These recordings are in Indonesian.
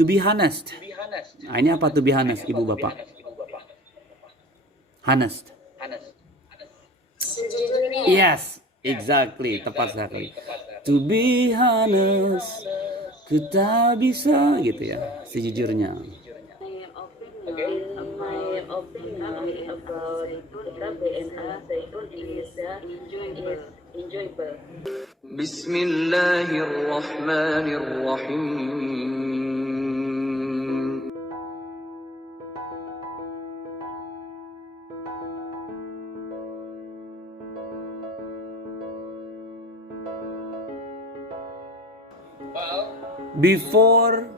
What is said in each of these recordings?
To be honest. Nah, ini apa to be honest, Ibu Bapak? Honest. Yes, exactly, tepat sekali. To be honest, kita bisa gitu ya, sejujurnya. My opinion about KBNA Zaitun Indonesia is enjoyable. Bismillahirrahmanirrahim. Before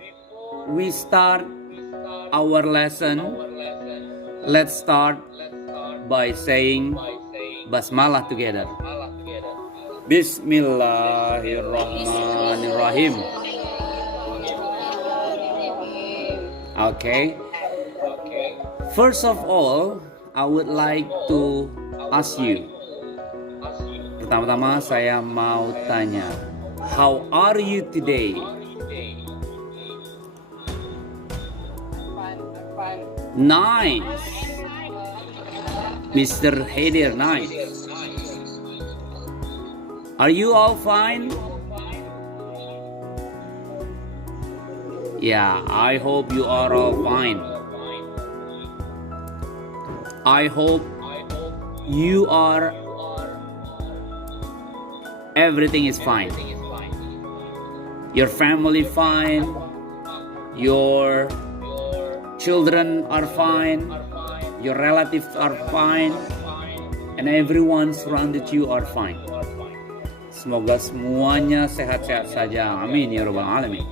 we start our lesson, let's start by saying basmalah together. Bismillahirrahmanirrahim. Okay. First of all, I would like to ask you. Pertama-tama saya mau tanya, how are you today? Nice. Mr. Hadir, nice. Are you all fine? Yeah, I hope you are all fine. I hope you are everything is fine. Your family fine. Your children are fine, your relatives are fine, and everyone surrounded you are fine. Semoga semuanya sehat-sehat saja. Amin ya rabbal alamin.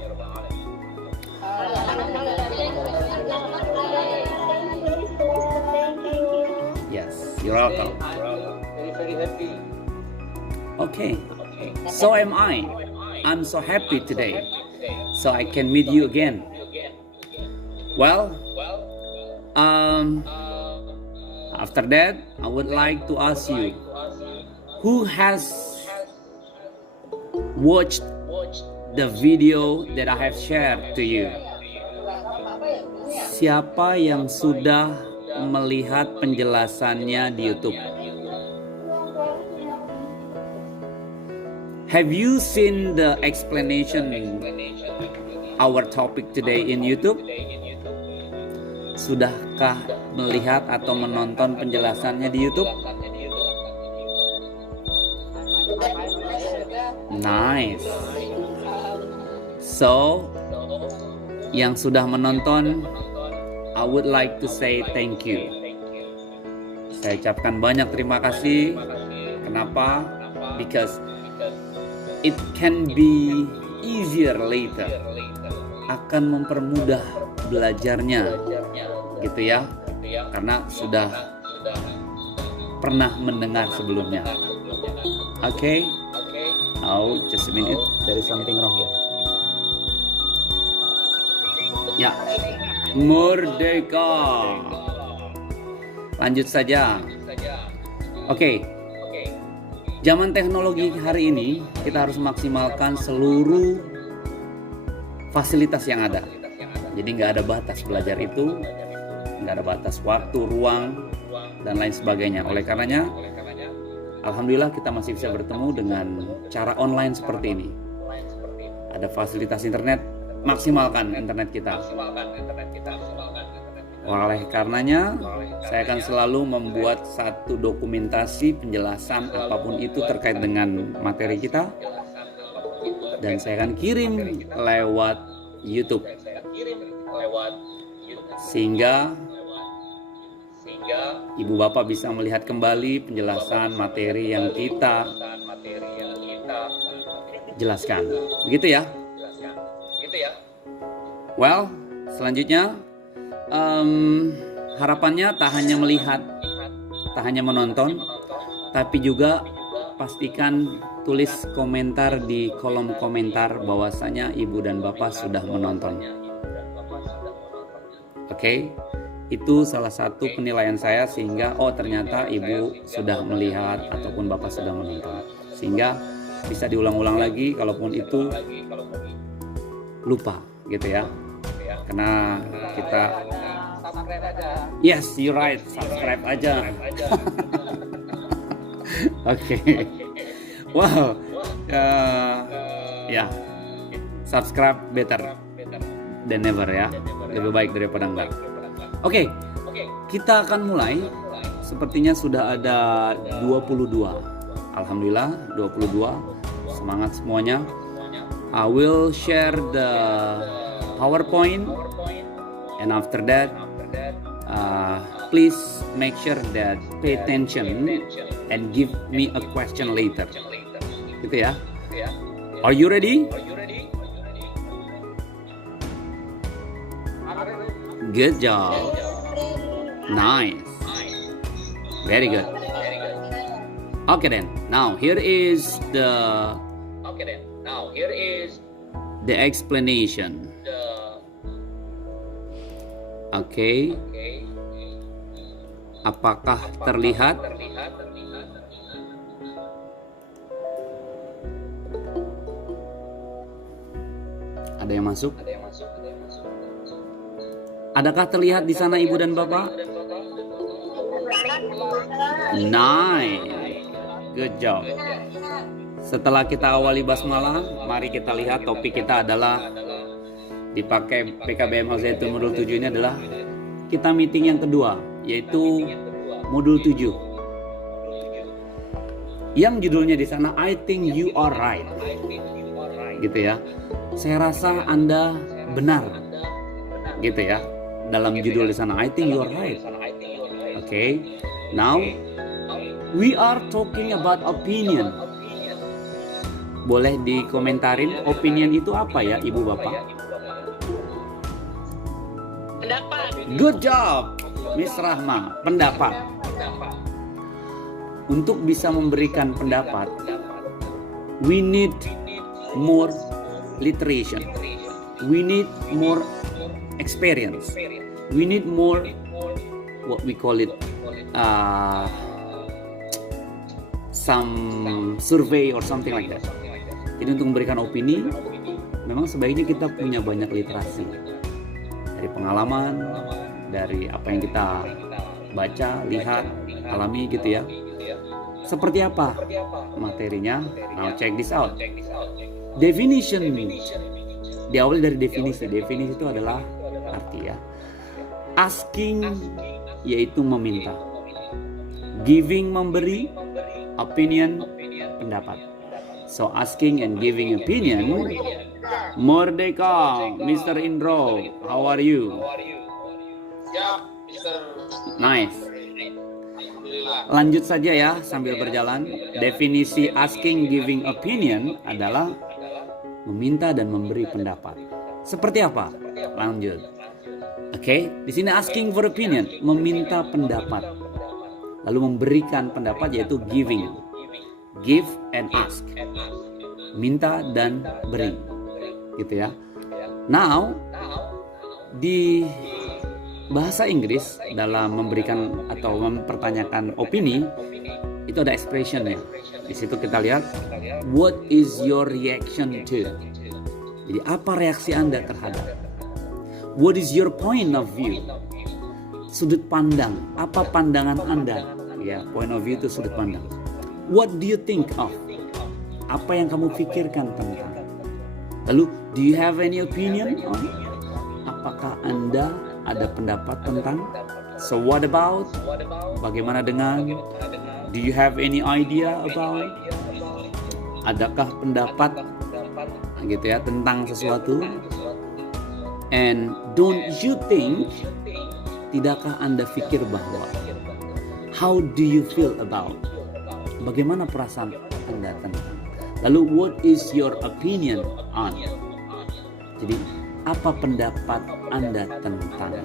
Yes, you're welcome. Very happy. Okay, so am I. I'm so happy today, so I can meet you again. Well, after that, I would like to ask you, who has watched the video that I have shared to you? Siapa yang sudah melihat penjelasannya di YouTube? Have you seen the explanation our topic today in YouTube? Sudahkah melihat atau menonton penjelasannya di YouTube? Nice. So, yang sudah menonton, I would like to say thank you. Saya ucapkan banyak terima kasih. Kenapa? Because it can be easier later. Akan mempermudah belajarnya, gitu ya, karena sudah pernah mendengar sebelumnya. Okay. Oh, just a minute. There is something wrong here. Ya, merdeka. Lanjut saja. Oke. Zaman teknologi hari ini, kita harus maksimalkan seluruh fasilitas yang ada. Jadi nggak ada batas belajar itu, nggak ada batas waktu, ruang, dan lain sebagainya. Oleh karenanya, alhamdulillah kita masih bisa bertemu dengan cara online seperti ini. Ada fasilitas internet, maksimalkan internet kita. Oleh karenanya, saya akan selalu membuat satu dokumentasi penjelasan apapun itu terkait dengan materi kita, dan saya akan kirim lewat YouTube. Sehingga Ibu Bapak bisa melihat kembali penjelasan materi yang kita jelaskan. Begitu ya? Well, selanjutnya harapannya tak hanya melihat, tak hanya menonton, tapi juga pastikan tulis komentar di kolom komentar bahwasanya Ibu dan Bapak sudah menonton. Oke, itu salah satu penilaian saya, sehingga ternyata Ibu sudah melihat ataupun Bapak sudah menonton, sehingga bisa diulang-ulang lagi kalaupun itu lupa, gitu ya. karena kita subscribe aja. yes, you're right, subscribe aja. Oke. Wow. Ya. Subscribe better than never ya. Lebih baik daripada enggak. Oke. Kita akan mulai. Sepertinya sudah ada 22. Alhamdulillah 22. Semangat semuanya. I will share the PowerPoint, and after that please make sure that pay attention and give me a question later. Gitu ya. Are you ready? Good job. Nice. Very good. Okay then. Now here is the explanation. Okay. Apakah terlihat? Ada yang masuk? Adakah terlihat di sana Ibu dan Bapak? Nice. Good job. Setelah kita awali basmalah, mari kita lihat topik kita adalah dipakai PKBM Al Zaitun modul 7 ini adalah kita meeting yang kedua, yaitu modul 7. Yang judulnya di sana I think you are right. Gitu ya. Saya rasa Anda benar. Gitu ya. Dalam judul di sana I think you are right. Okay. Now we are talking about opinion. Boleh dikomentarin opinion itu apa ya Ibu Bapak? Pendapat. Good job Miss Rahma. Pendapat. Untuk bisa memberikan pendapat, we need more literation. We need more experience. We need more what we call it some survey or something like that. Jadi untuk memberikan opini, memang sebaiknya kita punya banyak literasi dari pengalaman, dari apa yang kita baca, lihat, alami gitu ya. Seperti apa materinya? Now check this out. Definition, diawali dari definisi. Definisi itu adalah arti ya. Asking yaitu meminta. Giving memberi, opinion pendapat. So asking and giving opinion. Mordeka, Mr. Indro, how are you? Nice. Lanjut saja ya sambil berjalan. Definisi asking giving opinion adalah meminta dan memberi pendapat. Seperti apa? Lanjut. Oke, di sini asking for opinion, meminta pendapat. Lalu memberikan pendapat yaitu giving. Give and ask. Minta dan beri. Gitu ya. Now, di bahasa Inggris dalam memberikan atau mempertanyakan opini itu ada expression ya. Di situ kita lihat what is your reaction to. Jadi apa reaksi Anda terhadap? What is your point of view? Sudut pandang, apa pandangan Anda? Ya, point of view itu sudut pandang. What do you think of? Apa yang kamu pikirkan tentang? Lalu, do you have any opinion on? Apakah Anda ada pendapat tentang? So what about? Bagaimana dengan? Do you have any idea about? Adakah pendapat gitu ya tentang sesuatu? And don't you think? Tidakkah Anda pikir bahwa? How do you feel about? Bagaimana perasaan Anda tentang? Lalu what is your opinion on? Jadi apa pendapat Anda tentang?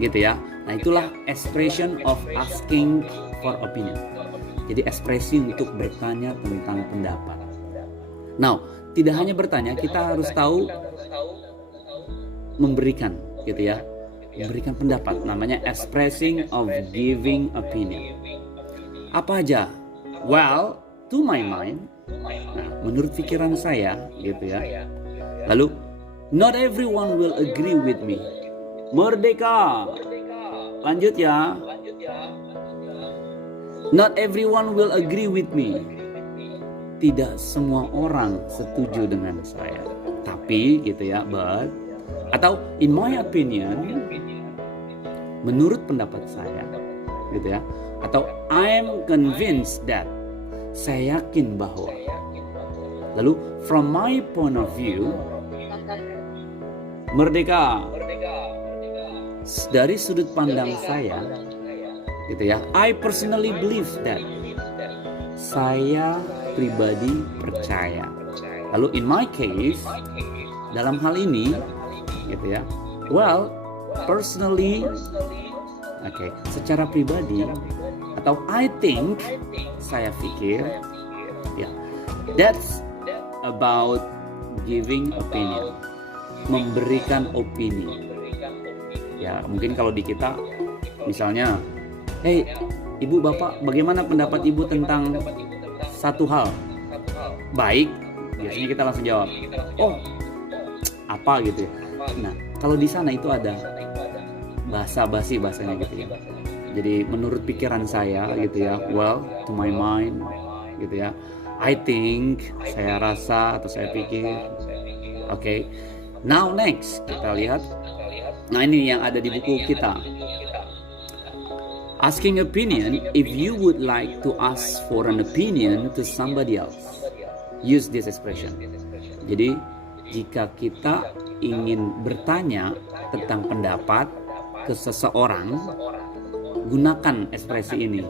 Gitu ya. Nah itulah expression of asking for opinion. Jadi ekspresi untuk bertanya tentang pendapat. Now, tidak hanya bertanya, kita harus tahu memberikan, gitu ya. Memberikan pendapat, namanya expressing of giving opinion. Apa aja? Well, to my mind, nah, menurut pikiran saya, gitu ya. Lalu, Not everyone will agree with me. Merdeka. Lanjut ya. Not everyone will agree with me. Tidak semua orang setuju dengan saya. Tapi gitu ya, but atau in my opinion, menurut pendapat saya, gitu ya. Atau I'm convinced that, saya yakin bahwa. Lalu from my point of view, Merdeka. Dari sudut pandang saya, gitu ya, I personally believe that. Saya pribadi percaya. Lalu in my case, dalam hal ini, gitu ya, well, personally, secara pribadi, atau I think, saya pikir, ya, that's about giving opinion, memberikan opini. Ya, mungkin kalau di kita, misalnya, hey, ibu bapak, bagaimana pendapat ibu tentang satu hal? Baik, biasanya kita langsung jawab, oh, apa gitu ya. Nah, kalau di sana itu ada basa-basi bahasanya gitu ya. Jadi menurut pikiran saya gitu ya, well, to my mind gitu ya, I think, saya rasa atau saya pikir. Oke. Now next kita lihat. Nah, ini yang ada di buku kita. Asking opinion, if you would like to ask for an opinion to somebody else, use this expression. Jadi, jika kita ingin bertanya tentang pendapat ke seseorang, gunakan ekspresi ini.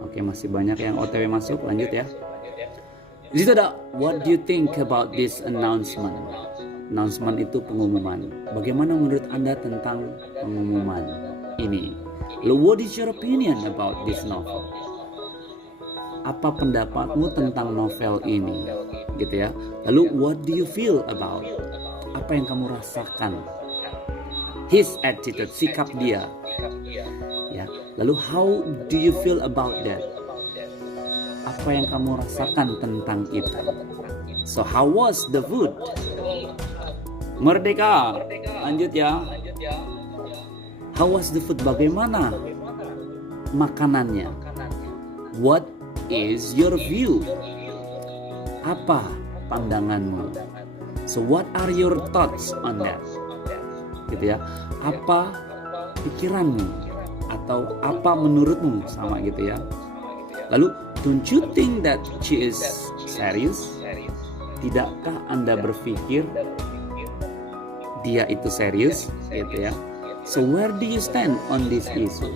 Oke, masih banyak yang OTW masuk, lanjut ya. Di situ ada, what do you think about this announcement? Announcement itu pengumuman. Bagaimana menurut Anda tentang pengumuman ini? Lalu, what is your opinion about this novel? Apa pendapatmu tentang novel ini? Gitu ya. Lalu, what do you feel about? Apa yang kamu rasakan? His attitude, sikap dia. Ya. Lalu, how do you feel about that? Apa yang kamu rasakan tentang itu? So, how was the food? Merdeka. Lanjut ya. How was the food? Bagaimana makanannya? What is your view? Apa pandanganmu? So what are your thoughts on that? Gitu ya. Apa pikiranmu? Atau apa menurutmu sama gitu ya. Lalu, don't you think that she is serious? Tidakkah Anda berpikir dia itu serius, gitu ya? So where do you stand on this issue?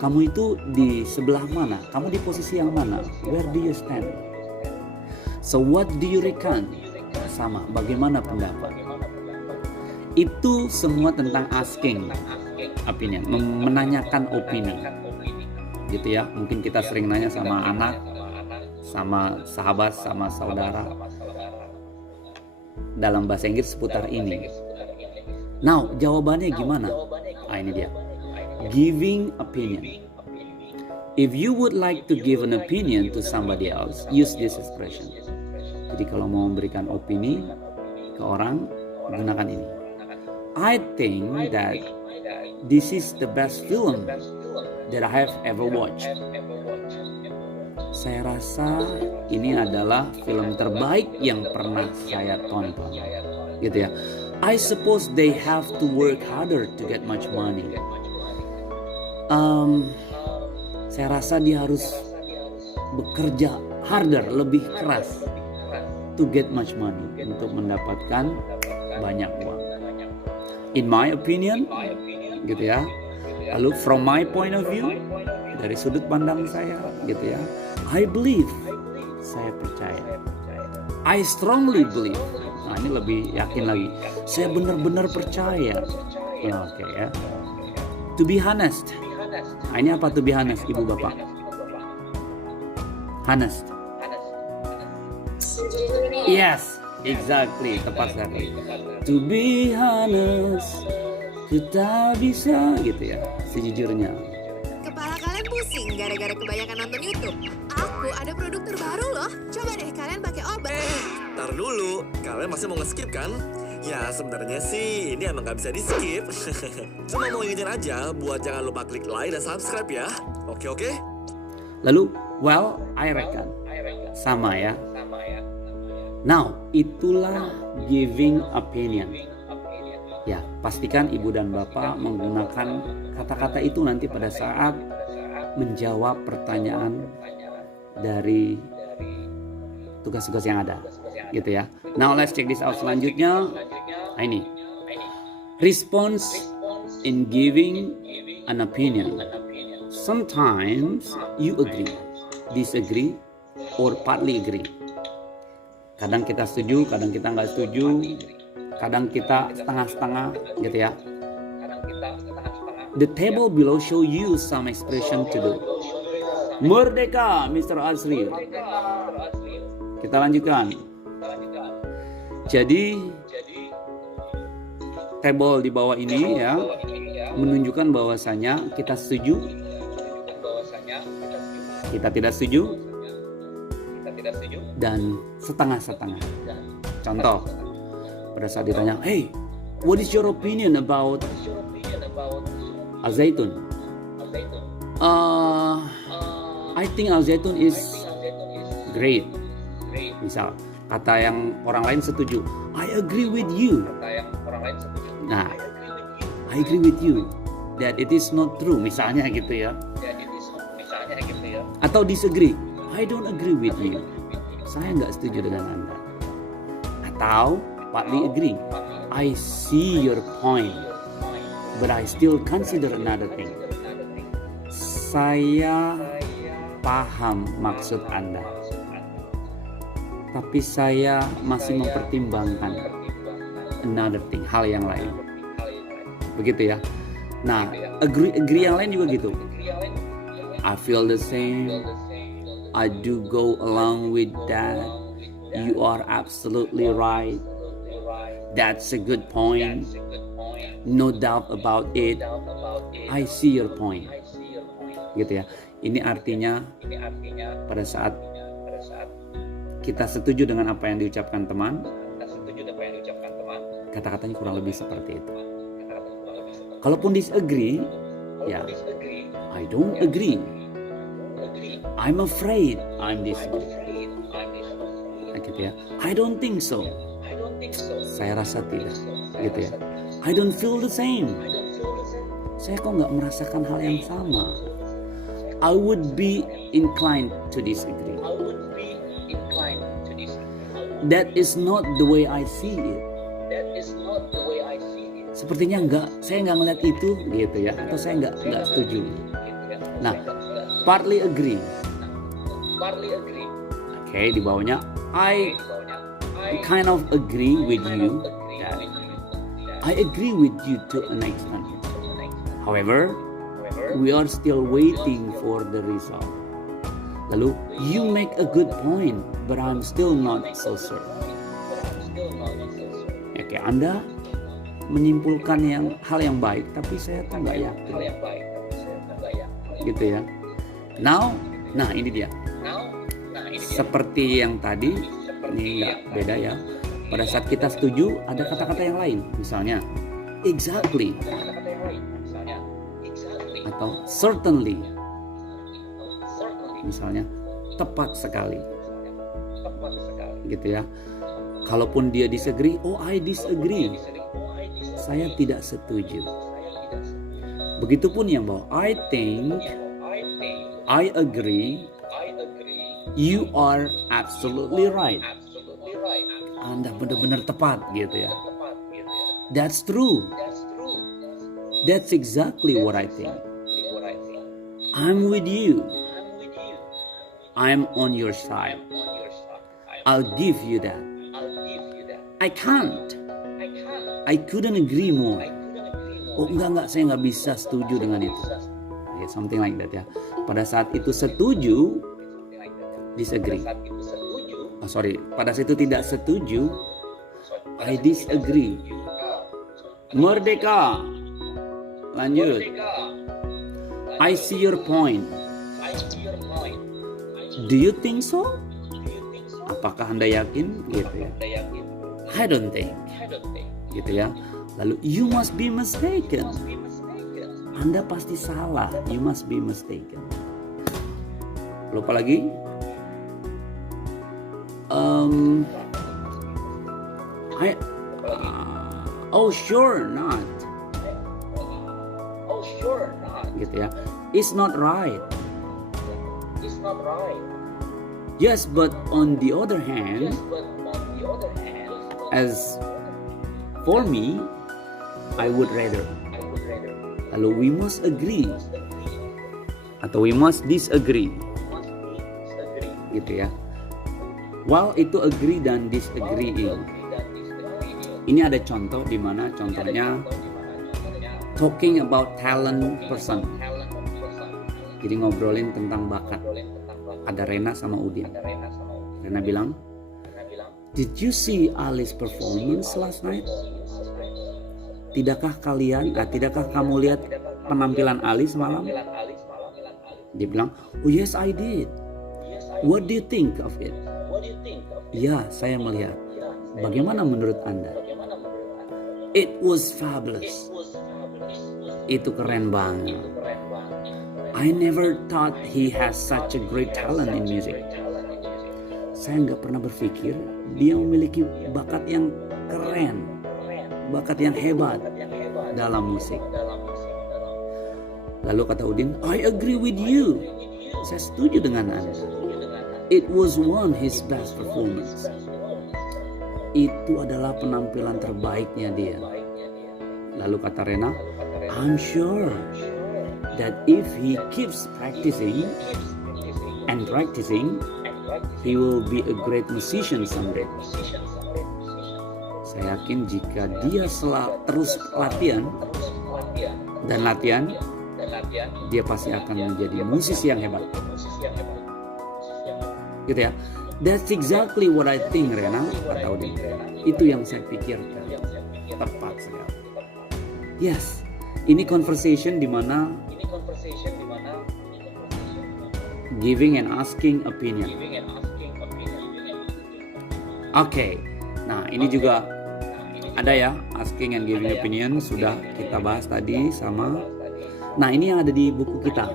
Kamu itu di sebelah mana? Kamu di posisi yang mana? Where do you stand? So what do you reckon? Sama, bagaimana pendapat? Itu semua tentang asking opinion, menanyakan opini, gitu ya. Mungkin kita sering nanya sama anak, sama sahabat, sama saudara. Dalam bahasa Inggris seputar ini. Now, jawabannya gimana? Ini dia. Giving opinion. If you would like to give an opinion to somebody else, use this expression. Jadi kalau mau memberikan opini ke orang, gunakan ini. I think that this is the best film that I have ever watched. Saya rasa ini adalah film terbaik yang pernah saya tonton. Gitu ya. I suppose they have to work harder to get much money. Saya rasa dia harus bekerja harder, lebih keras to get much money, untuk mendapatkan banyak uang. In my opinion, gitu ya. Lalu from my point of view, dari sudut pandang saya, gitu ya. I believe, saya percaya. I strongly believe. Nah, ini lebih yakin lagi. Saya benar-benar percaya. Oke ya. To be honest. Nah, ini apa to be honest, ibu bapak? Honest. Yes, exactly. Tepat sekali. To be honest, kita bisa gitu ya, sejujurnya. Kepala kalian pusing gara-gara kebanyakan nonton YouTube? Aku ada produk terbaru loh. Coba deh kalian pakai Obat. Tar dulu, kalian masih mau nge-skip kan? Ya sebenarnya sih ini emang gak bisa di-skip. Cuma mau ingetin aja buat jangan lupa klik like dan subscribe ya. Oke? Lalu, well, I reckon. Sama ya. Now, itulah giving opinion. Ya, pastikan ibu dan bapak menggunakan kata-kata itu nanti pada saat menjawab pertanyaan dari tugas-tugas yang ada, gitu ya. Now let's check this out selanjutnya. Nah, ini response in giving an opinion. Sometimes you agree, disagree, or partly agree. Kadang kita setuju, kadang kita nggak setuju, kadang kita setengah-setengah, gitu ya. The table below show you some expression to do. Merdeka, Mr. Azri. Kita lanjutkan. Jadi tabel di bawah ini ya menunjukkan bahwasanya kita setuju, kita tidak setuju, dan setengah-setengah. Contoh, pada saat ditanya, hey, what is your opinion about Al-Zaitun? I think Al-Zaitun is great. Misal, kata yang orang lain setuju, I agree with you. Nah, I agree with you that it is not true, misalnya gitu ya. Atau disagree, I don't agree with you. Saya nggak setuju dengan Anda. Atau partly agree, I see your point, but I still consider another thing. Saya paham maksud Anda, tapi saya masih mempertimbangkan another thing, hal yang lain. Begitu ya. Nah, agree yang lain juga gitu. I feel the same. I do go along with that. You are absolutely right. That's a good point. No doubt about it. I see your point. Gitu ya. Ini artinya pada saat kita setuju dengan apa yang diucapkan teman, kata-katanya kurang lebih seperti itu. Kalaupun disagree, ya, I don't agree. I'm afraid I'm disagree. Nah, gitu ya. I don't think so. Saya rasa tidak, gitu ya. I don't feel the same. Saya kok nggak merasakan hal yang sama. I would be inclined to disagree. That is not the way I see it. Sepertinya saya nggak ngeliat itu, gitu ya. Atau saya nggak setuju. Nah, partly agree. Oke, di bawahnya I kind of agree with you. I agree with you to an extent. However, we are still waiting for the result. Lalu, you make a good point, but I'm still not so sure. Oke, Anda menyimpulkan hal yang baik, tapi saya tuh nggak yakin. Gitu ya. Nah ini dia. Seperti yang tadi, ini nggak beda ya. Pada saat kita setuju, ada kata-kata yang lain. Misalnya, exactly. Atau certainly. Misalnya, tepat sekali. Gitu ya. Kalaupun dia disagree, oh I disagree. Saya tidak setuju. Begitupun yang bawah, I think, I agree, you are absolutely right. Anda benar-benar tepat, gitu ya. That's true. That's exactly what I think. I'm with you. I'm on your side. I'll give you that. I can't. I couldn't agree more. Oh enggak, saya nggak bisa setuju dengan itu. Yeah, something like that ya. Pada saat itu setuju, disagree. Pada saat itu tidak setuju, I disagree. Merdeka. Lanjut. I see your point. Do you think so? Apakah Anda yakin? Gitu ya. I don't think. Gitu ya. Lalu you must be mistaken. Anda pasti salah. You must be mistaken. Lupa lagi? Oh sure not. Gitu ya. It's not right. Yes, but on the other hand, as for me, I would rather. Lalu we must agree atau we must disagree. Gitu ya. While itu agree dan disagreeing. Ini ada contoh di mana contohnya talking about talent person. Jadi ngobrolin tentang bakat. Ada Rena sama Udin. Rena bilang, "Did you see Alice performance last night?" Tidakkah kamu lihat penampilan Alice malam? Dia bilang, "Oh yes, I did. What do you think of it?" Ya, saya melihat. Bagaimana menurut Anda? It was fabulous. Itu keren banget. I never thought he has such a great talent in music. Saya nggak pernah berpikir dia memiliki bakat yang keren, bakat yang hebat dalam musik. Lalu kata Udin, I agree with you. Saya setuju dengan Anda. It was one his best performance. Itu adalah penampilan terbaiknya dia. Lalu kata Rena, I'm sure that if he keeps practicing and practicing, he will be a great musician someday. Saya yakin jika dia terus latihan dan latihan, dia pasti akan menjadi musisi yang hebat. Gitu ya. That's exactly what I think, Rena, kata Udin. Itu yang saya pikirkan. Tepat sekali. Yes, ini conversation di mana giving and asking opinion. Oke. Nah, ini juga ada ya, asking and giving opinion sudah kita bahas tadi sama. Nah, ini yang ada di buku kita.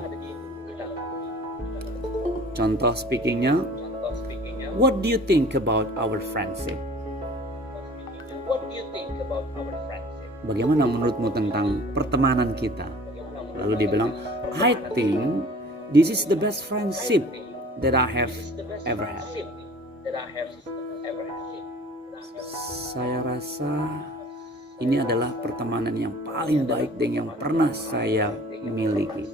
Contoh speakingnya, what do you think about our friendship? Bagaimana menurutmu tentang pertemanan kita? Lalu dia bilang, I think this is the best friendship that I have ever had. Saya rasa ini adalah pertemanan yang paling baik dan yang pernah saya miliki.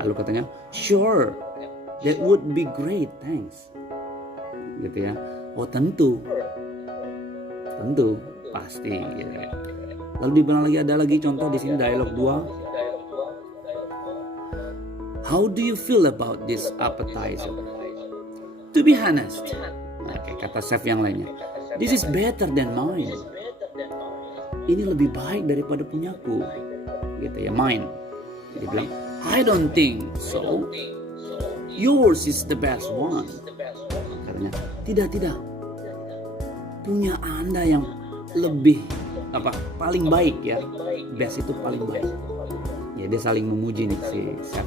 Lalu katanya, sure, that would be great, thanks. Gitu ya. Oh tentu, pasti. Gitu ya. Lalu dibilang lagi, ada lagi contoh di sini dialog 2. How do you feel about this appetizer? To be honest, kata chef yang lainnya, this is better than mine. Ini lebih baik daripada punyaku. Gitu ya, mine. Dia bilang, I don't think so. Yours is the best one. Katanya, tidak. Punya Anda yang lebih paling baik ya. Best itu paling baik. Ya, dia saling memuji nih si chef.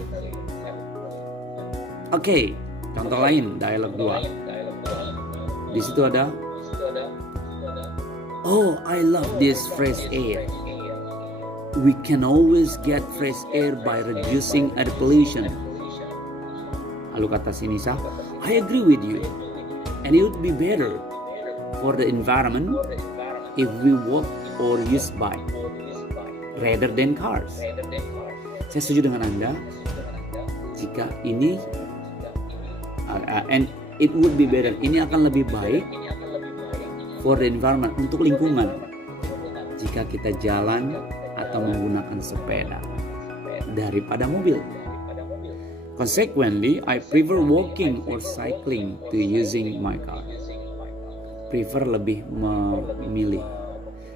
Oke, contoh lain dialog 2. Di situ ada, oh, I love this fresh air. We can always get fresh air by reducing air pollution. Lalu kata si Nisa, I agree with you. And it would be better for the environment if we walk or use bike rather than cars. Saya setuju dengan Anda jika ini and it would be better. Ini akan lebih baik for the environment, untuk lingkungan, jika kita jalan atau menggunakan sepeda daripada mobil. Consequently, I prefer walking or cycling to using my car. Prefer lebih memilih.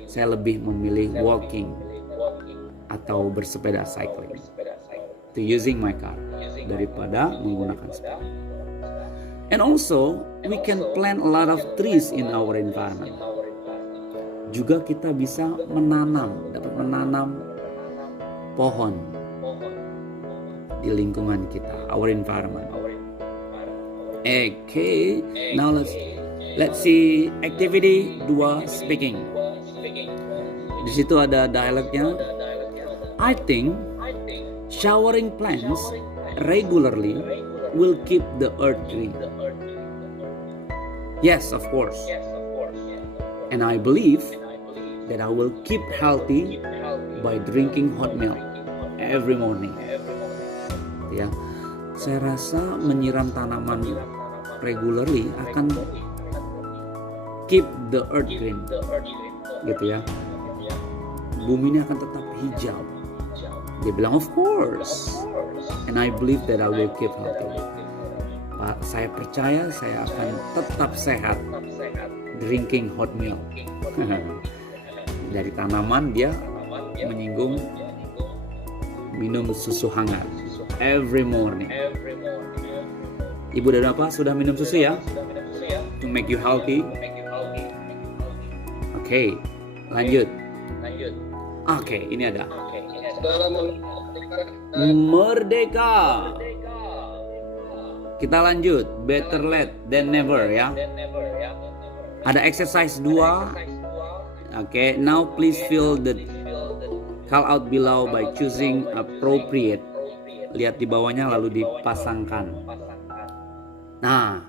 Saya lebih memilih walking atau bersepeda, cycling, to using my car, daripada menggunakan sepeda. And also, we can plant a lot of trees in our environment. Juga kita bisa dapat menanam pohon di lingkungan kita, our environment. Okay, now let's see activity 2 speaking. Di situ ada dialognya. I think showering plants regularly will keep the earth green. Yes, of course. And I believe that I will keep healthy by drinking hot milk every morning. Ya, saya rasa menyiram tanaman regularly akan keep the earth green, gitu ya. Bumi ini akan tetap hijau. Dia bilang, of course. And I believe that I will keep healthy. Pak, saya percaya saya akan tetap sehat drinking hot milk. Dari tanaman dia menyinggung minum susu hangat every morning. Ibu dan Bapak sudah minum susu ya? To make you healthy. Oke, lanjut. Oke, ini ada. Merdeka. Kita lanjut. Better late than never ya. Ada exercise 2. Oke, now please fill the call out below by choosing appropriate. Lihat di bawahnya lalu dipasangkan. Nah,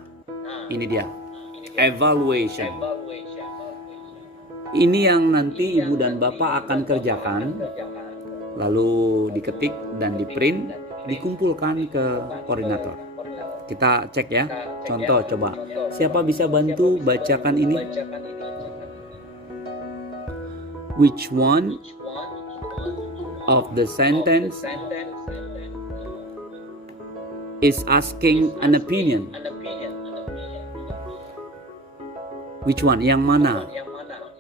ini dia. Evaluation. Ini yang nanti Ibu dan Bapak akan kerjakan. Lalu diketik dan diprint, dikumpulkan ke koordinator. Kita cek ya. Contoh coba. Siapa bisa bantu bacakan ini? Which one of the sentence is asking an opinion? Which one? Yang mana?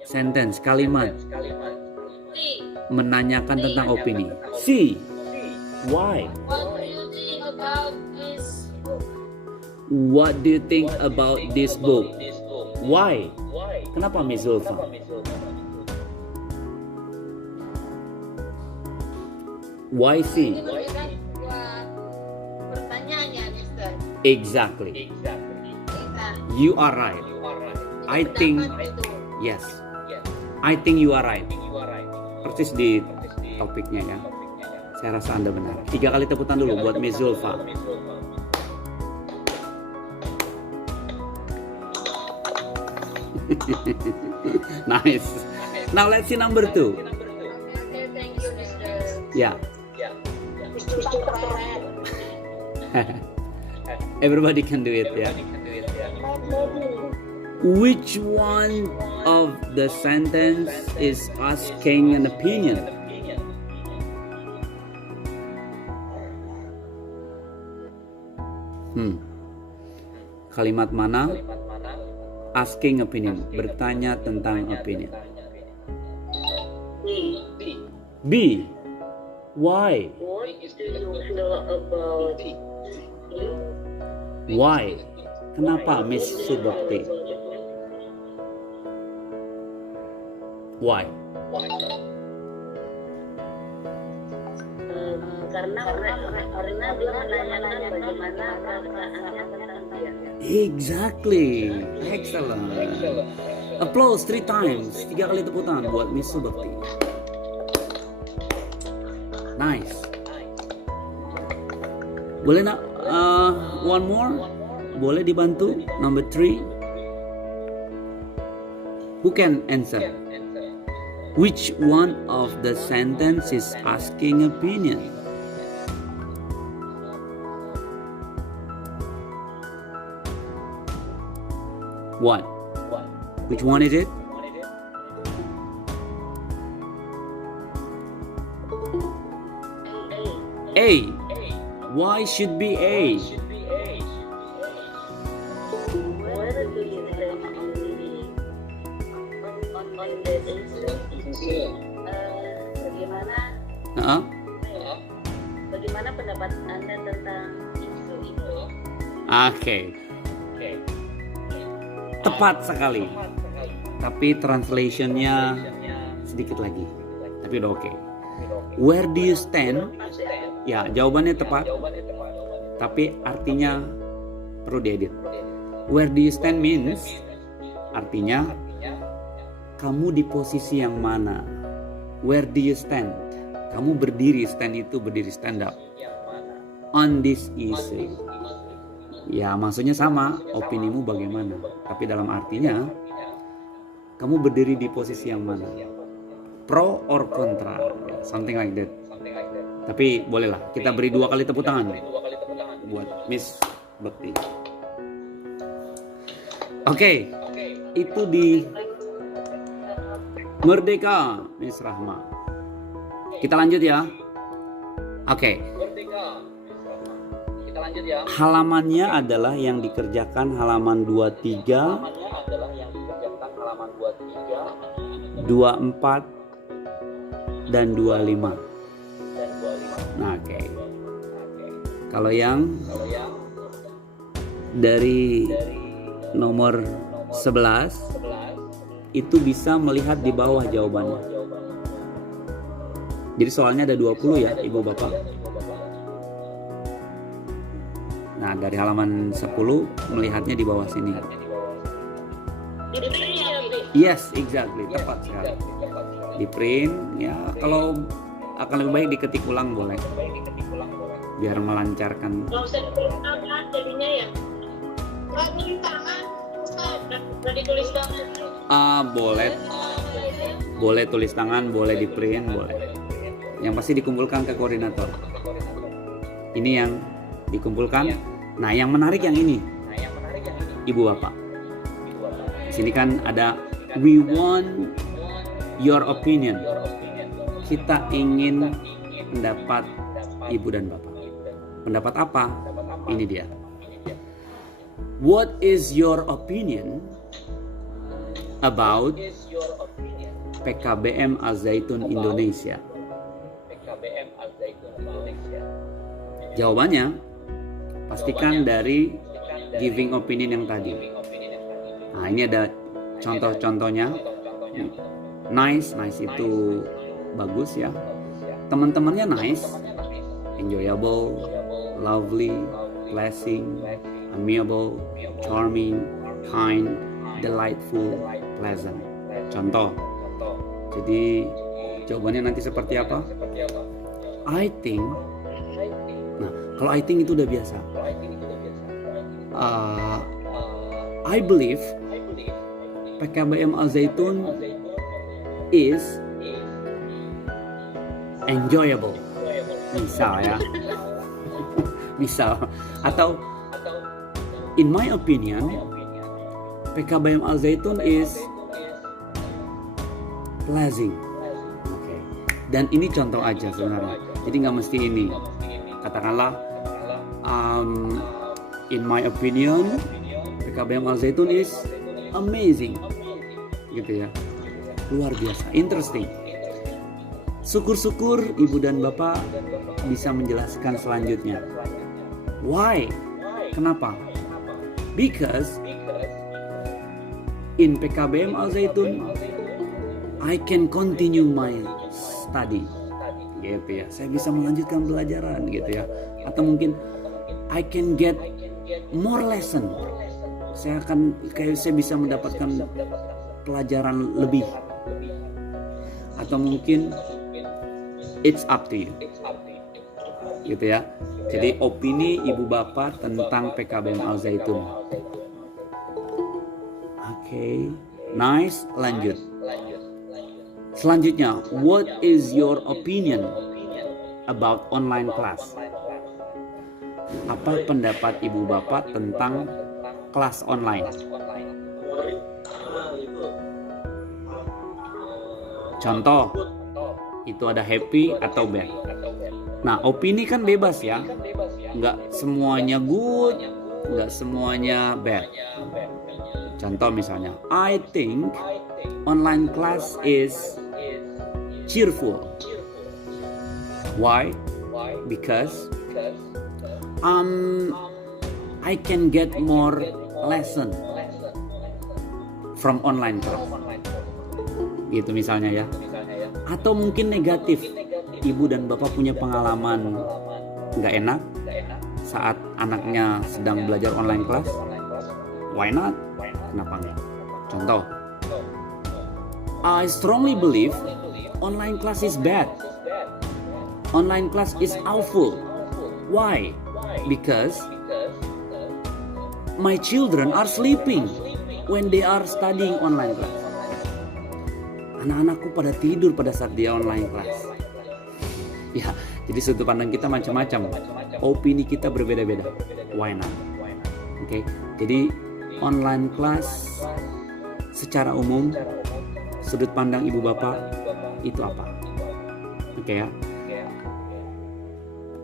Sentence, kalimat menanyakan tentang opini. C. Why? What do you think about this book? Why? Kenapa Miss Zulfa? Why C? Pertanyaannya, Mister. Exactly. You are right. I think yes. I think you are right. Persis di topiknya ya. Saya rasa Anda benar. 3 kali tepuk tangan dulu buat Miss Zulfa. Nice. Now let's see number 2. Okay, thank you, Mister. Yeah. Everybody can do it ya. Which one of the sentence is asking an opinion? Kalimat mana? Asking opinion, bertanya tentang opinion. B. Why? What do you feel about you? Why? Kenapa Miss Subakti? Why? Karena dia menanyakan bagaimana perasaannya tentang dia. Exactly. Excellent. Applause 3 times. 3 kali tepuk tangan buat Miss Subakti. Nice. Boleh nak one more? Boleh dibantu? Number 3. Who can answer? Which one of the sentence is asking opinion? What? Which one is it? A. Why should be A? Where do you think on the issue? Bagaimana pendapat Anda tentang isu itu? Okay. Tepat sekali. Tapi translationnya sedikit lagi. Tapi udah oke. Where do you stand? Ya, jawabannya tepat. Tapi artinya perlu diedit. Where do you stand means artinya kamu di posisi yang mana? Where do you stand? Kamu berdiri, stand itu berdiri, stand up. On this issue. Ya, maksudnya sama, opinimu bagaimana? Tapi dalam artinya kamu berdiri di posisi yang mana? Pro or kontra? Something like that. Tapi bolehlah kita beri 2 kali tepuk tangan buat Miss Bekti. Oke, itu di Merdeka, Miss Rahma. Kita lanjut ya. Oke. Halamannya adalah yang dikerjakan halaman 23, 24 dan 25. Nah, oke. Kalau yang dari nomor 11 itu bisa melihat di bawah jawabannya. Jadi soalnya ada 20 ya, Ibu Bapak. Nah, dari halaman 10 melihatnya di bawah sini. Yes, exactly, tepat sekali. Di print ya, kalau akan lebih baik diketik ulang boleh. Biar melancarkan. Kalau usah ditulis tangan jadinya ya. Kalau tulis tangan, udah ditulis tangan. Boleh. Boleh tulis tangan, boleh di print, boleh. Yang pasti dikumpulkan ke koordinator. Ini yang dikumpulkan. Nah, yang menarik yang ini, Ibu Bapak. Di sini kan ada we want your opinion. Kita ingin pendapat Ibu dan Bapak. Pendapat apa? Ini dia. What is your opinion about PKBM Al-Zaitun Indonesia? Jawabannya pastikan dari giving opinion yang tadi. Nah, ini ada contoh-contohnya. Nice itu bagus ya. Teman-temannya nice, enjoyable, lovely, pleasing, amiable, charming, kind, delightful, pleasant. Contoh. Jadi jawabannya nanti seperti apa? I think. Nah, kalau I think itu udah biasa. I believe PKBM Al-Zaitun is enjoyable. Misal ya. Misal. Atau in my opinion PKBM Al-Zaitun is pleasing. Okay. Dan ini contoh aja sebenarnya. Jadi nggak mesti ini. Katakanlah in my opinion PKBM Al-Zaitun is amazing. Gitu ya. Luar biasa, interesting. Syukur-syukur Ibu dan Bapak bisa menjelaskan selanjutnya. Why? Kenapa? Because in PKBM Al-Zaitun I can continue my study. Gitu ya. Saya bisa melanjutkan pelajaran gitu ya. Atau mungkin I can get more lesson. Saya bisa mendapatkan pelajaran lebih. Atau mungkin it's up to you. Gitu ya. Jadi opini Ibu Bapak tentang PKBM Al-Zaitun. Oke, nice, lanjut. Selanjutnya, what is your opinion about online class? Apa pendapat Ibu Bapak tentang kelas online? Contoh, itu ada happy atau bad. Nah, opini kan bebas ya. Nggak semuanya good, nggak semuanya bad. Contoh misalnya, I think online class is cheerful. Why? Because I can get more lesson. from online class. Gitu misalnya ya. Atau mungkin negatif, ibu dan bapak punya pengalaman nggak enak saat anaknya sedang belajar online class. Why not? Kenapa enggak? Contoh, I strongly believe online class is bad. Online class is awful. Why? Because my children are sleeping when they are studying online class. Anak-anakku pada tidur pada saat dia online class. Ya, jadi sudut pandang kita macam-macam. Opini kita berbeda-beda. Why not? Oke, jadi online class secara umum, sudut pandang ibu bapak itu apa? Oke ya.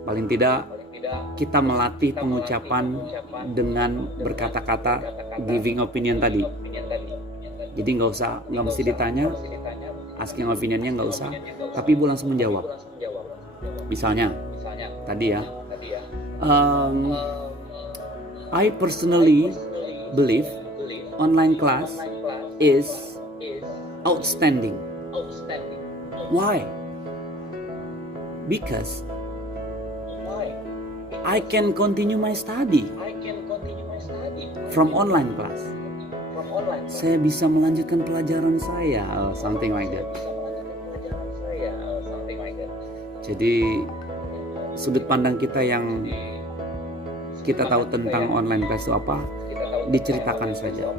Paling tidak kita melatih pengucapan dengan berkata-kata giving opinion tadi. Jadi nggak mesti ditanya, asking opinionnya nggak usah, tapi ibu langsung menjawab. Misalnya, tadi ya, I personally believe online class is outstanding. Why? Because I can continue my study from online class. Saya bisa melanjutkan pelajaran saya, something like that. Jadi sudut pandang kita yang kita tahu tentang online class itu apa, diceritakan saja.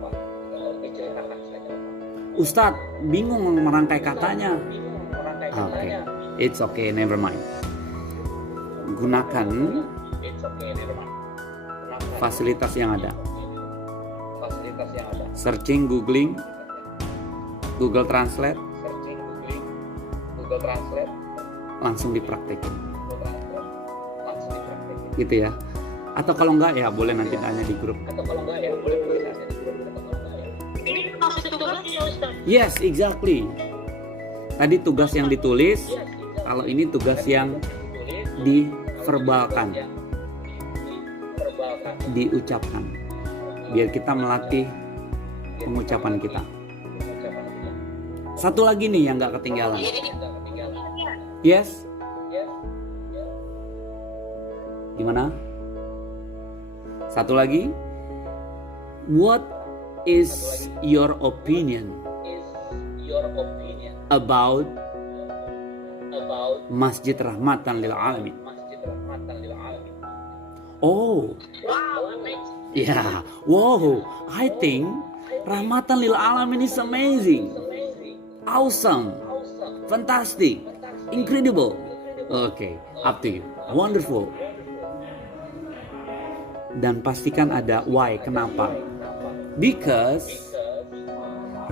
Ustadz, bingung merangkai katanya. Oke, it's okay, never mind. Gunakan fasilitas yang ada. Searching, googling, Google Translate, langsung dipraktekin. Gitu ya. Atau kalau enggak ya boleh nanti tanya di grup. Ini maksud tugasnya Ustaz. Yes, exactly. Tadi tugas yang ditulis, kalau ini tugas yang diverbalkan, diucapkan. Biar kita melatih pengucapan kita. Satu lagi nih yang gak ketinggalan. Yes? Gimana? Satu lagi. What is your opinion about Masjid Rahmatan lil Alamin? Oh, yeah. Wow, I think Rahmatan lil Alamin is amazing, awesome, fantastic, incredible. Okay, up to you. Wonderful. Dan pastikan ada why, kenapa? Because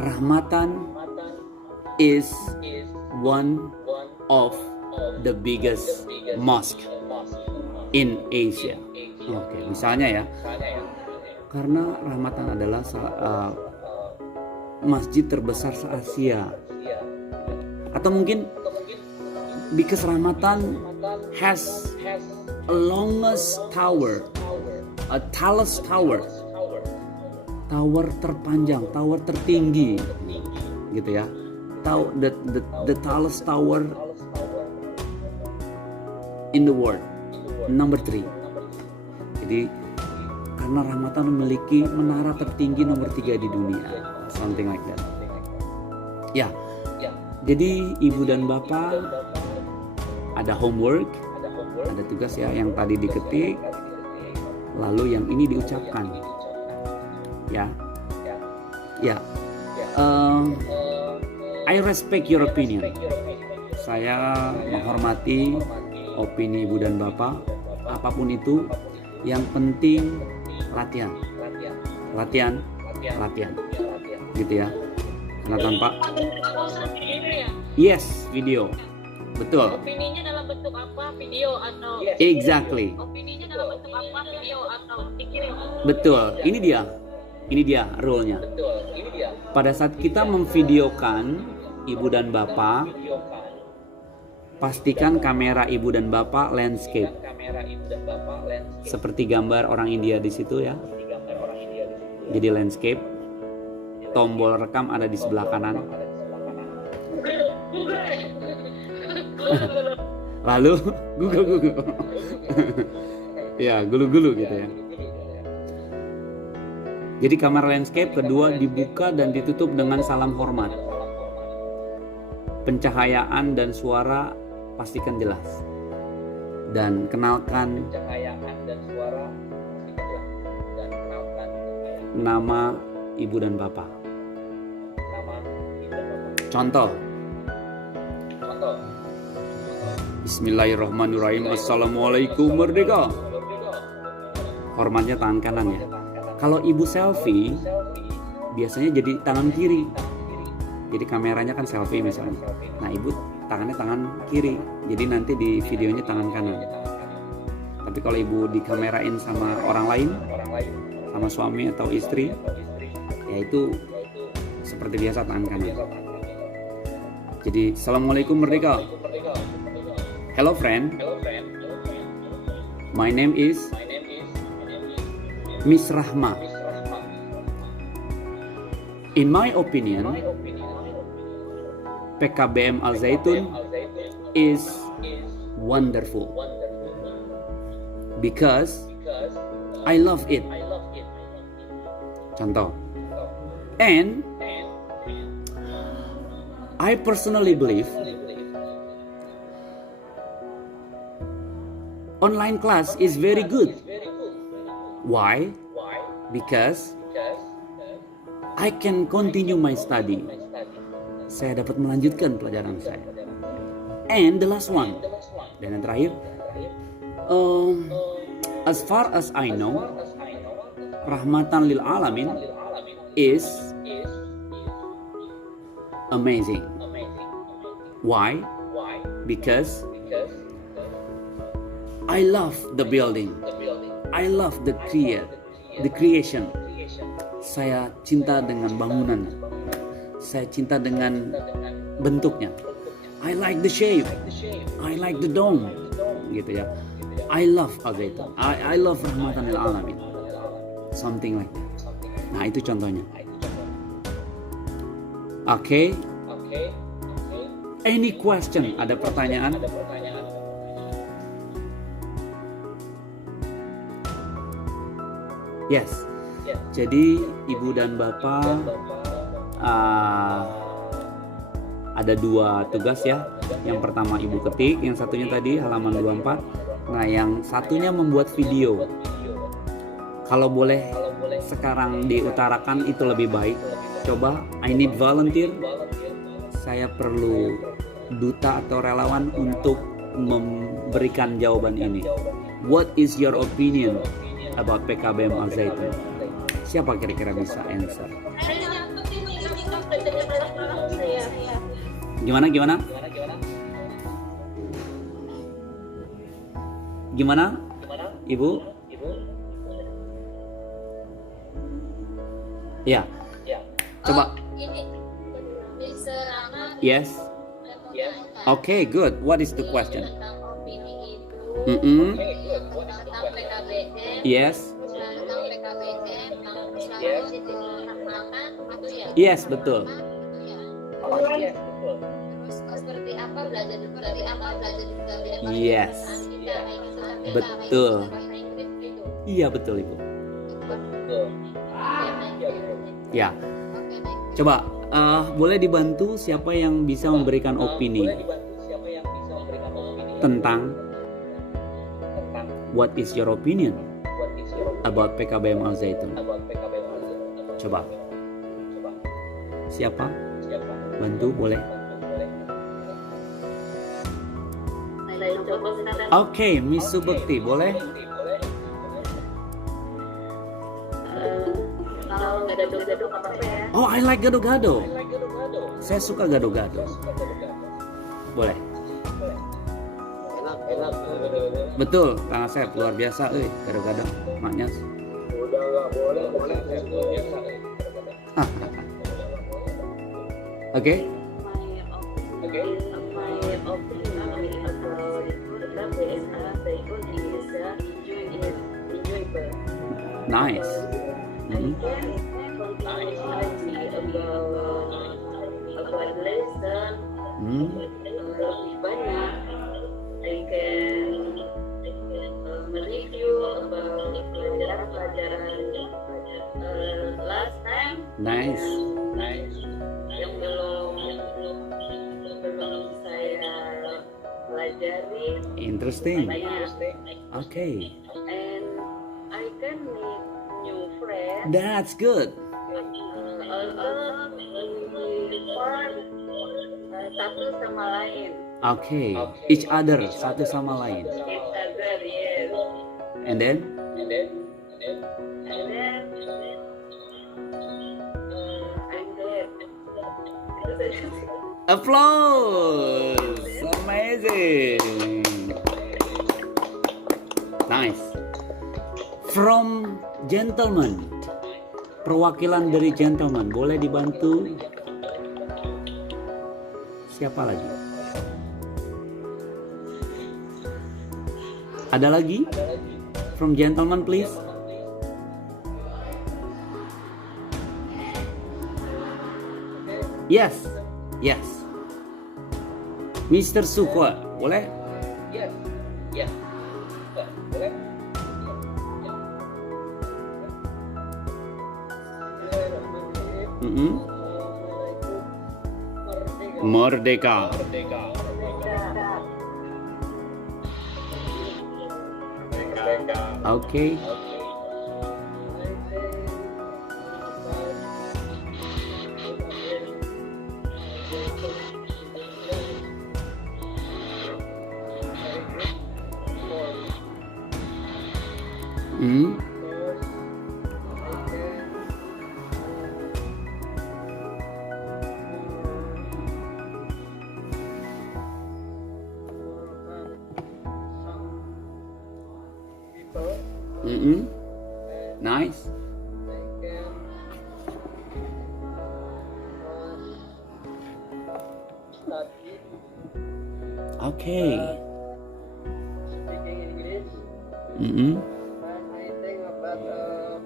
Rahmatan is one of the biggest mosque in Asia. Oke, misalnya ya, karena Rahmatan adalah masjid terbesar se-Asia. Atau mungkin because Rahmatan has a longest tower, a tallest tower, tower terpanjang, tower tertinggi, gitu ya. The tallest tower in the world, number 3. Jadi karena Rahmatan memiliki menara tertinggi nomor 3 di dunia, something like that. Ya, jadi ibu dan bapak ada homework, ada tugas ya yang tadi diketik, lalu yang ini diucapkan. Ya. I respect your opinion. Saya menghormati opini ibu dan bapak, apapun itu. Yang penting latihan, gitu ya. Karena tanpa yes, video, betul. Opininya dalam bentuk apa? Video atau? Exactly. Opininya dalam bentuk apa? Video atau dikirim? Betul. Ini dia rule-nya. Pada saat kita memvideokan ibu dan bapak, pastikan kamera ibu dan bapak landscape. Seperti gambar orang India di situ ya. Jadi landscape. tombol rekam ada di sebelah kanan. Lalu Google. Ya, gulu-gulu gitu ya. Jadi kamera landscape kedua dibuka dan ditutup dengan salam hormat. Pencahayaan dan suara pastikan jelas. Dan kenalkan nama ibu dan bapak. Contoh. Bismillahirrahmanirrahim. Assalamualaikum merdeka. Hormatnya tangan kanan ya. Kalau ibu selfie, biasanya jadi tangan kiri. Jadi kameranya kan selfie misalnya. Nah ibu tangannya tangan kiri. Jadi nanti di videonya tangan kanan. Tapi kalau ibu dikamerain sama orang lain, sama suami atau istri, ya itu seperti biasa tangan kanan. Jadi Assalamualaikum merdeka. Hello friend. My name is Miss Rahma. In my opinion, PKBM Al Zaitun is wonderful because I love it. Contoh. And I personally believe online class is very good. Why? Because I can continue my study. Saya dapat melanjutkan pelajaran saya. And the last one, dan yang terakhir, as far as I know, Rahmatan lil Alamin is amazing. Why? Because I love the building. I love the creation. Saya cinta dengan bangunan. Saya cinta dengan bentuknya. I like the shape. I like the dome. Gitu ya. I love Al Zaitun. I love Rahmatan lil Alamin. Something like that. Nah, itu contohnya. Oke. Any question? Ada pertanyaan? Yes. Jadi ibu dan bapak ada dua tugas ya. Yang pertama ibu ketik, yang satunya tadi halaman 24. Nah, yang satunya membuat video. Kalau boleh sekarang diutarakan itu lebih baik. Coba, I need volunteer. Saya perlu duta atau relawan untuk memberikan jawaban ini. What is your opinion about PKBM Al Zaitun? Siapa kira-kira bisa answer? Gimana? Gimana? Ibu? Ya. Coba. Yes. Okay, good. What is the question? Yes. Yes, betul. Yes. Betul. Iya, betul Ibu. Ya. Coba boleh dibantu siapa yang bisa memberikan opini tentang what is your opinion about PKBM Al Zaitun? Coba. Siapa? Bantu boleh? Oke, Miss Subekti boleh? Kalau gado-gado apa ya? Oh, I like gado-gado. Saya suka gado-gado. Boleh. Betul, Kang Asep luar biasa, gado-gado. Maknya. Udah nggak boleh, luar biasa. Oke. My opinion about PKBM Al Zaitun is enjoyable. Nice. I can continue study lebih banyak. I can mereview about pelajaran last time Nice. yang belum saya pelajari Interesting. banyak. Okay. And I can meet new friends. That's good. Although we form satu sama lain. Okay. Each other, satu sama lain. Each other, yes. And then? And then I'm glad. Applause! Amazing. Nice. From gentleman. Perwakilan dari gentleman, boleh dibantu? Siapa lagi? Ada lagi? From gentleman, please. Yes. Mr. Suko, boleh? Merdeka. Okay. Nice. Okay. Speaking English, Mm-mm. and I think about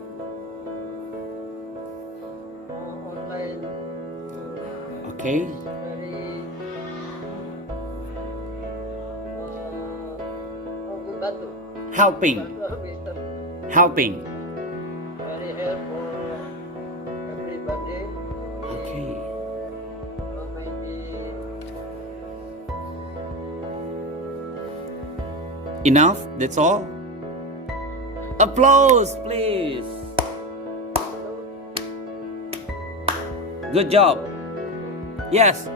online Okay. very membantu. Helping. Helping. Very helpful everybody. Okay. Maybe Enough? That's all? Applause, please. Good job. Yes.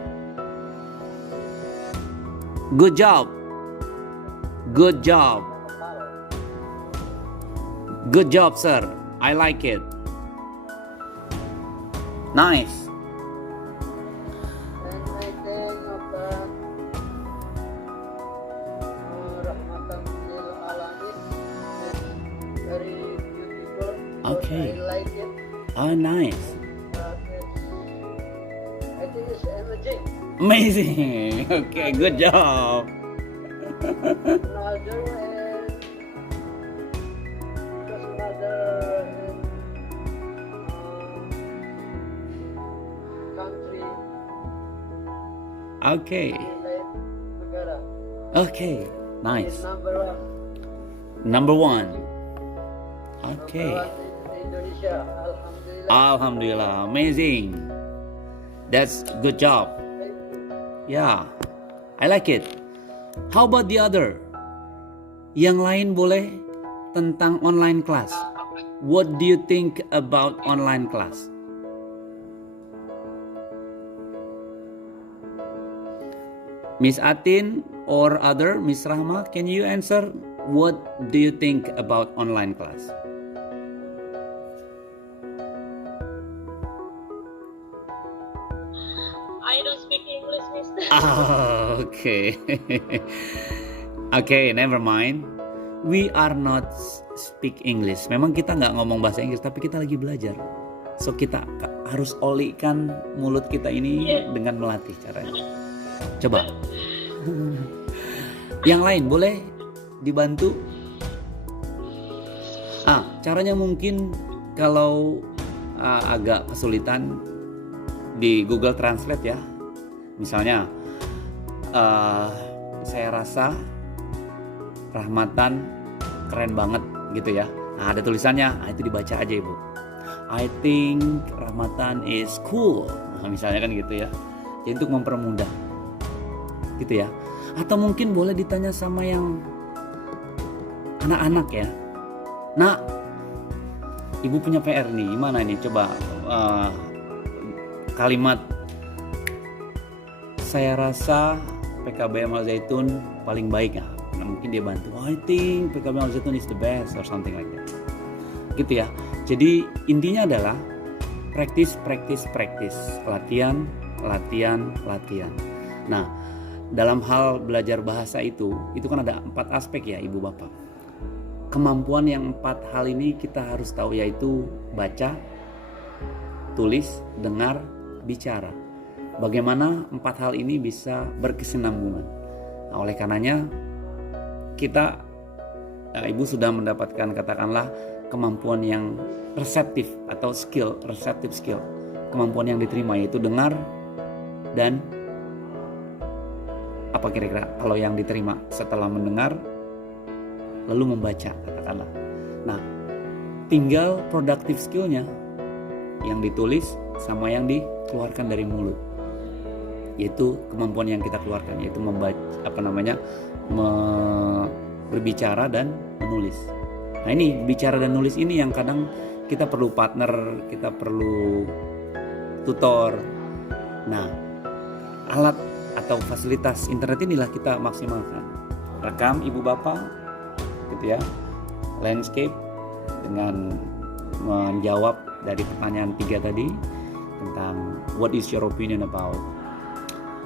Good job. Good job. Good job, sir. I like it. Nice. and I think about Rahmatan lil Alamin. It's very beautiful. Okay. I like it. Oh, nice. I think it's amazing. Amazing. Okay, good job. Another and just another country Okay. lain negara. Okay. It's Nice. number one. Number one. Okay. Number one in Indonesia. Alhamdulillah. Alhamdulillah. Amazing. That's good job. Yeah. I like it. How about the other? Yang lain boleh tentang online class. What do you think about online class? Miss Atin or other, Miss Rahma, can you answer? What do you think about online class? I don't speak English, Mister. Okay. Okay, never mind. We are not speak English. Memang kita nggak ngomong bahasa Inggris, tapi kita lagi belajar. So kita harus olikan mulut kita ini dengan melatih caranya. Coba. Yang lain boleh dibantu? Caranya mungkin kalau agak kesulitan di Google Translate ya. Misalnya saya rasa Rahmatan keren banget gitu ya. Nah, ada tulisannya, nah, itu dibaca aja Ibu. I think Rahmatan is cool. Nah, misalnya kan gitu ya. Jadi untuk mempermudah gitu ya. Atau mungkin boleh ditanya sama yang anak-anak ya. Nah, Ibu punya PR nih, gimana nih? Coba kalimat saya rasa PKBM Al Zaitun paling baik ya. Nah, mungkin dia bantu. I think PKBM Al Zaitun is the best or something like that. Gitu ya. Jadi intinya adalah practice. Latihan. Nah, dalam hal belajar bahasa itu kan ada 4 aspek ya Ibu Bapak. Kemampuan yang 4 hal ini kita harus tahu, yaitu baca, tulis, dengar, bicara. Bagaimana 4 hal ini bisa berkesinambungan. Nah, oleh karenanya kita, Ibu sudah mendapatkan katakanlah kemampuan yang reseptif atau receptive skill. Kemampuan yang diterima yaitu dengar dan apa kira-kira kalau yang diterima setelah mendengar lalu membaca katakanlah. Nah, tinggal productive skillnya yang ditulis sama yang dikeluarkan dari mulut, yaitu kemampuan yang kita keluarkan, yaitu membaca berbicara dan menulis. Nah, ini bicara dan nulis ini yang kadang kita perlu partner, kita perlu tutor. Nah, alat atau fasilitas internet inilah kita maksimalkan. Rekam Ibu Bapak gitu ya, landscape dengan menjawab dari pertanyaan 3 tadi tentang what is your opinion about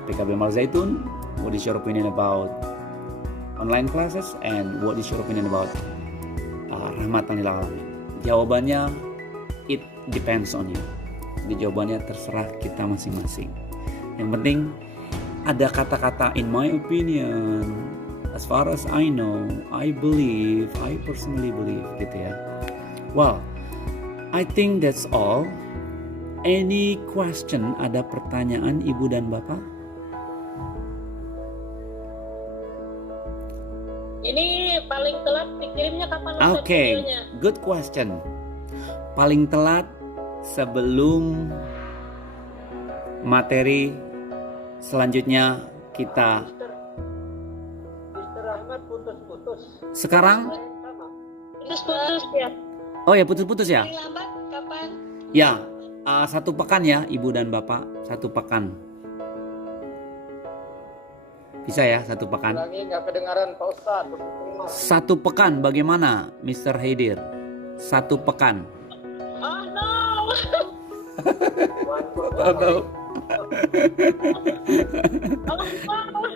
PKBM Al Zaitun, what is your opinion about online classes, and what is your opinion about Rahmatan lil Alamin. Jawabannya it depends on you. Jadi jawabannya terserah kita masing-masing. Yang penting ada kata-kata in my opinion, as far as I know, I believe, I personally believe gitu ya. Well, I think that's all. Any question? Ada pertanyaan Ibu dan Bapak? Ini paling telat dikirimnya kapan? Okay, videonya? good question. Paling telat sebelum materi selanjutnya kita. Mr. Rahmat putus-putus. Sekarang? Sama. Putus ya. Oh ya, putus-putus ya? Paling lambat kapan? Ya, 1 pekan ya Ibu dan Bapak, 1 pekan. Bisa ya 1 pekan? Lagi nggak kedengaran Pak Ustadz. 1 pekan bagaimana Mr. Haidir? 1 pekan. Oh no.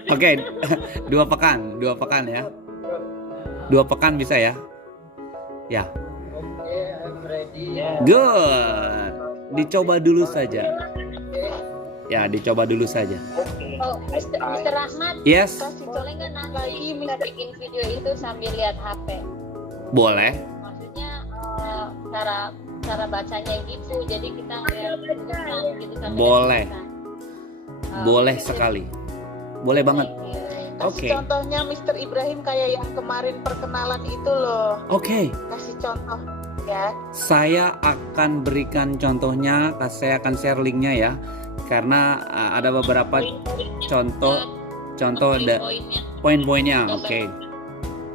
Oke, 2 pekan ya. 2 pekan bisa ya? Ya. Oke, I'm ready. Good. Dicoba dulu saja. Ya, dicoba dulu saja. Oh, Mr. Rahmat. Yes. Kasih boleh nggak nanti bisa bikin video itu sambil lihat HP? Boleh. Maksudnya cara bacanya gitu, jadi kita ngeliat tulisan gitu sambil Boleh. lihat tulisan. Boleh Gitu. sekali. Boleh banget. Kasih Oke. contohnya Mr. Ibrahim kayak yang kemarin perkenalan itu loh. Oke. Kasih contoh ya. Saya akan berikan contohnya, saya akan share linknya ya. Karena ada beberapa contoh ada Poin-poinnya. poin-poinnya. Oke.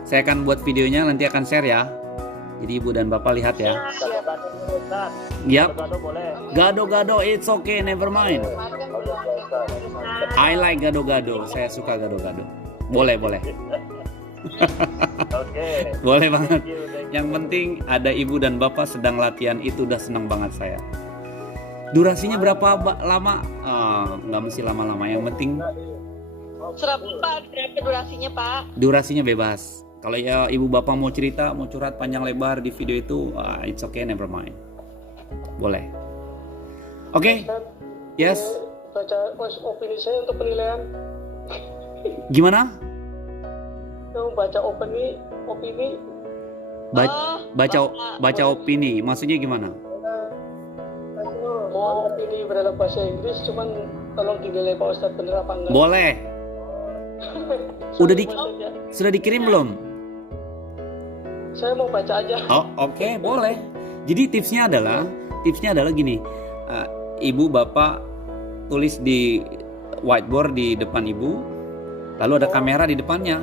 Saya akan buat videonya, nanti akan share ya. Jadi Ibu dan Bapak lihat ya. Yap. Gado-gado it's okay, never mind. I like gado-gado. Saya suka gado-gado. Boleh. Boleh banget. Yang penting ada Ibu dan Bapak sedang latihan, itu udah senang banget saya. Durasinya berapa lama? Nggak mesti lama-lama. Yang penting Berapa durasinya Pak? durasinya bebas. Kalau ya Ibu Bapak mau cerita, mau curhat panjang lebar di video itu, it's okay, never mind. Boleh. Oke. Yes. Baca opini saya untuk penilaian. Gimana? Kamu baca opini. Baca opini. Maksudnya gimana? Mau opini berdalam bahasa Inggris, cuman tolong dinilai Pak Ustadz bener apa enggak. Boleh. Sudah dikirim belum? Saya mau baca aja. Oh, oke, boleh. Jadi tipsnya adalah gini. Ibu bapak tulis di whiteboard di depan ibu, lalu ada kamera di depannya.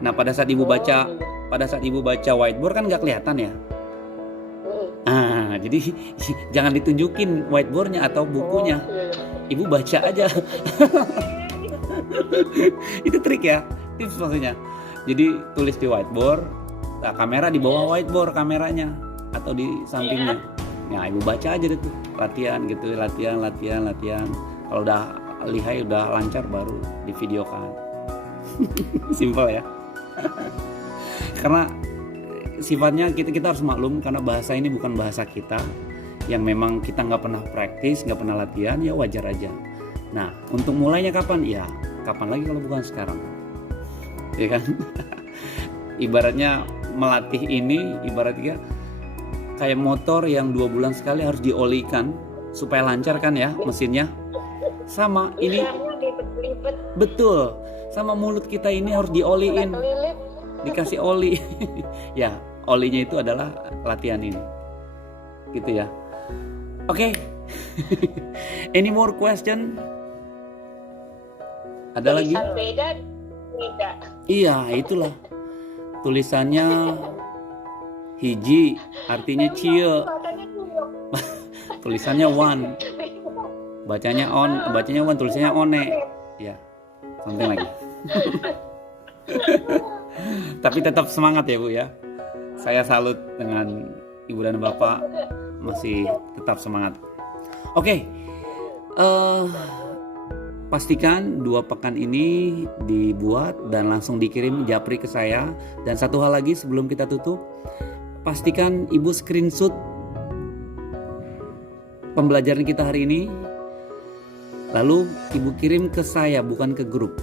Nah, pada saat ibu baca whiteboard kan nggak kelihatan ya. Jadi jangan ditunjukin whiteboardnya atau bukunya. Ibu baca aja. Itu trik ya, tips maksudnya. Jadi tulis di whiteboard, nah, kamera di bawah whiteboard kameranya atau di sampingnya. Nah, ibu baca aja deh tuh, latihan gitu, latihan. Kalau udah lihai, udah lancar baru divideokan. Simple ya. Karena sifatnya kita harus maklum, karena bahasa ini bukan bahasa kita, yang memang kita nggak pernah praktis, nggak pernah latihan, ya wajar aja. Nah, untuk mulainya kapan? Ya kapan lagi kalau bukan sekarang, ya kan? Ibaratnya melatih ini ibaratnya kayak motor yang 2 bulan sekali harus diolikan supaya lancar kan ya mesinnya. Sama ini, betul, sama mulut kita ini harus dioliin, dikasih oli. Ya, olinya itu adalah latihan ini, gitu ya. Oke. Any more question? Ada lagi? Beda. Iya, itulah tulisannya hiji, artinya cie. Tulisannya one, bacanya one, tulisannya one. Ya, something lagi. Tapi tetap semangat ya Bu ya. Saya salut dengan Ibu dan Bapak, masih tetap semangat. Oke. Pastikan 2 pekan ini dibuat dan langsung dikirim japri ke saya. Dan satu hal lagi sebelum kita tutup, pastikan Ibu screenshot pembelajaran kita hari ini, lalu Ibu kirim ke saya, bukan ke grup.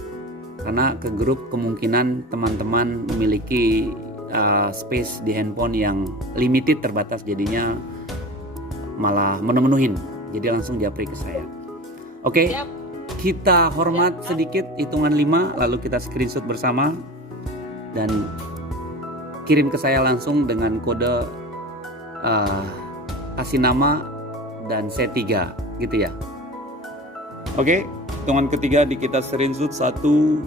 Karena ke grup kemungkinan teman-teman memiliki space di handphone yang limited, terbatas, jadinya malah memenuhin. Jadi langsung japri ke saya. Oke. Kita hormat sedikit, hitungan 5, lalu kita screenshot bersama dan kirim ke saya langsung dengan kode kasih nama dan C3 gitu ya. Oke, hitungan ketiga di kita screenshot 1, 2,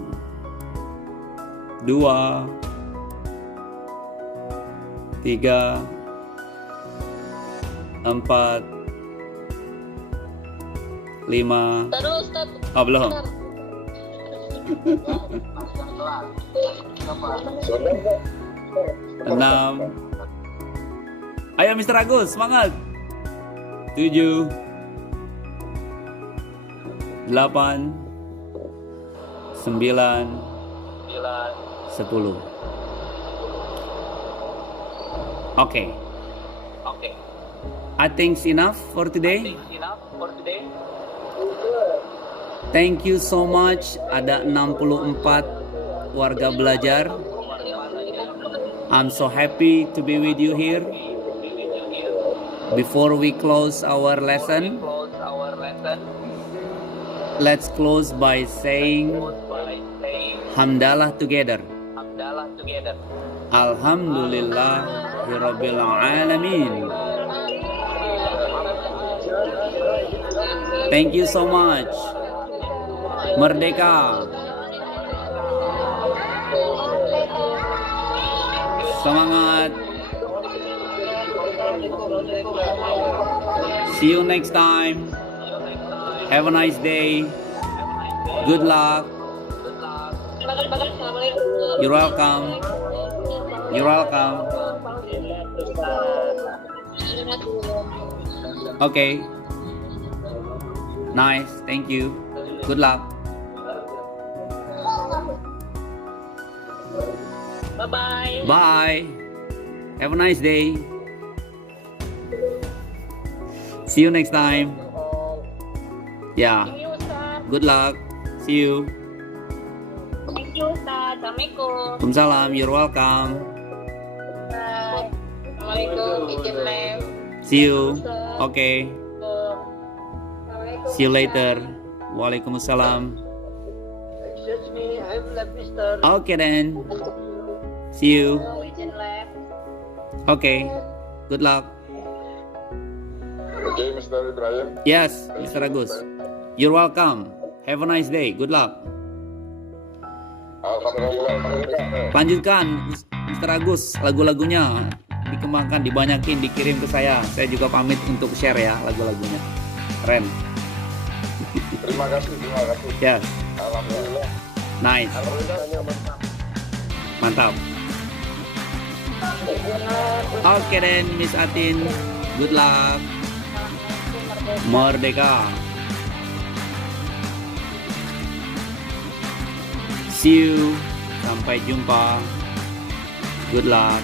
3, 4, 5. Terus. Oh, belum. 6. Ayo Mr. Agus, semangat. 7, 8, 9, 10. Oke. I think it's enough for today. Thank you so much. Ada 64 warga belajar. I'm so happy to be with you here. Before we close our lesson, let's close by saying hamdalah together. Alhamdulillahirabbil alamin. Thank you so much. Merdeka. Semangat. See you next time. Have a nice day. Good luck. You're welcome. Okay. Nice. Thank you. Good luck. Bye-bye. Bye. Have a nice day. See you next time. Yeah. Good luck. See you. Thank you, Ustaz. Assalamualaikum. Waalaikumsalam. You're welcome. Bye. Assalamualaikum. Izin live. See you. Okay. See you later. Waalaikumsalam. Excuse me. I'm left, Mister. Okay then. See you. Agent left. Okay. Good luck. Oke, Mr. Ibrahim. Yes, Mr. Agus. You're welcome. Have a nice day. Good luck. Alhamdulillah. Lanjutkan, Mr. Agus, lagu-lagunya dikembangkan, dibanyakin, dikirim ke saya. Saya juga pamit untuk share ya lagu-lagunya. Keren. Terima kasih. Yes, Alhamdulillah. nice. Mantap. Oke then, Miss Atin. Good luck. Merdeka. See you. Sampai jumpa. Good luck.